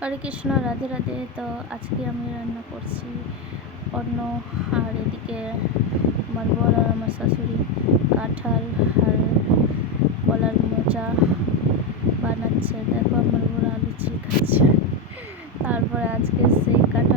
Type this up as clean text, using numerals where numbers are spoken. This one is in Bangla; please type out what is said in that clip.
হরে কৃষ্ণ, রাধে রাধে। তো আজকে আমি রান্না করছি অন্ন, আর এদিকে আমার বর আর আমার শাশুড়ি কাঁঠাল আর কলার মোচা বানাচ্ছে। দেখো আমার বর আলু চিড়ে খাচ্ছে। তারপরে আজকে সেই কাঁঠাল